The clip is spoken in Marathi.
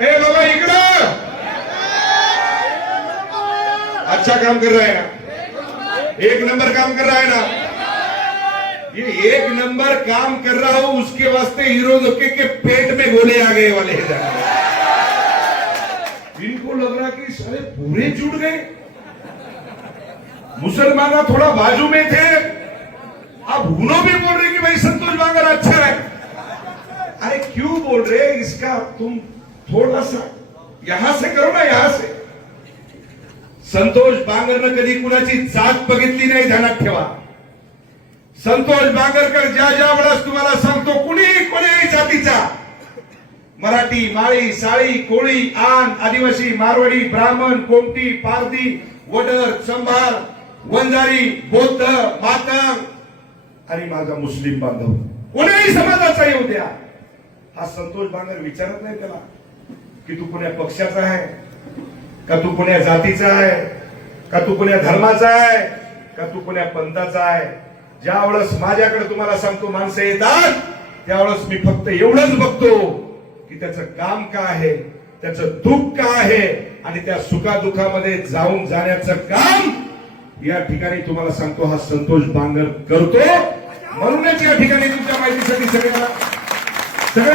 ए बाबा अच्छा काम कर रहा है ना? एक नंबर काम कर रहा है ना? ये एक नंबर काम कर रहा हो उसके वास्ते हीरोज के, के पेट में गोले आ गए वाले इनको लग रहा कि सारे पूरे जुड़ गए। मुसलमान थोड़ा बाजू में थे। अब उन्हों भी बोल रहे कि भाई संतोष बांगर अच्छा है। अरे क्यों बोल रहे? इसका तुम थोड़ा सा यहां से करो ना यहां से संतोष बांगरनं कधी कुणाची जात बघितली नाही ध्यानात ठेवा. संतोष बांगरकर ज्या ज्या वेळेस तुम्हाला सांगतो कुणी कुणी जातीचा. मराठी माळी साळी कोळी आन आदिवासी मारवाडी ब्राह्मण कोमटी पारधी वडर चंभार वंजारी बौद्ध मातंग आणि माझा मुस्लिम बांधव. कोणीही समाजाचा येऊ द्या. हा संतोष बांगर विचारत नाही त्याला. की तू कोण्या पक्षाचा आहे का तू कोण्या जातीचा आहे का तू कोण्या धर्माचा आहे का तू कोण्या पंथाचा आहे? ज्या वेळेस माझ्याकडे तुम्हाला सांगतो माणसं येतात त्यावेळेस मी फक्त एवढंच बघतो की त्याचं काम का आहे त्याचं दुःख का आहे आणि त्या सुखादुखामध्ये जाऊन जाण्याचं काम या ठिकाणी तुम्हाला सांगतो हा संतोष बांगर करतो. म्हणूनच या ठिकाणी तुमच्या माहितीसाठी सगळ्यांना सगळ्या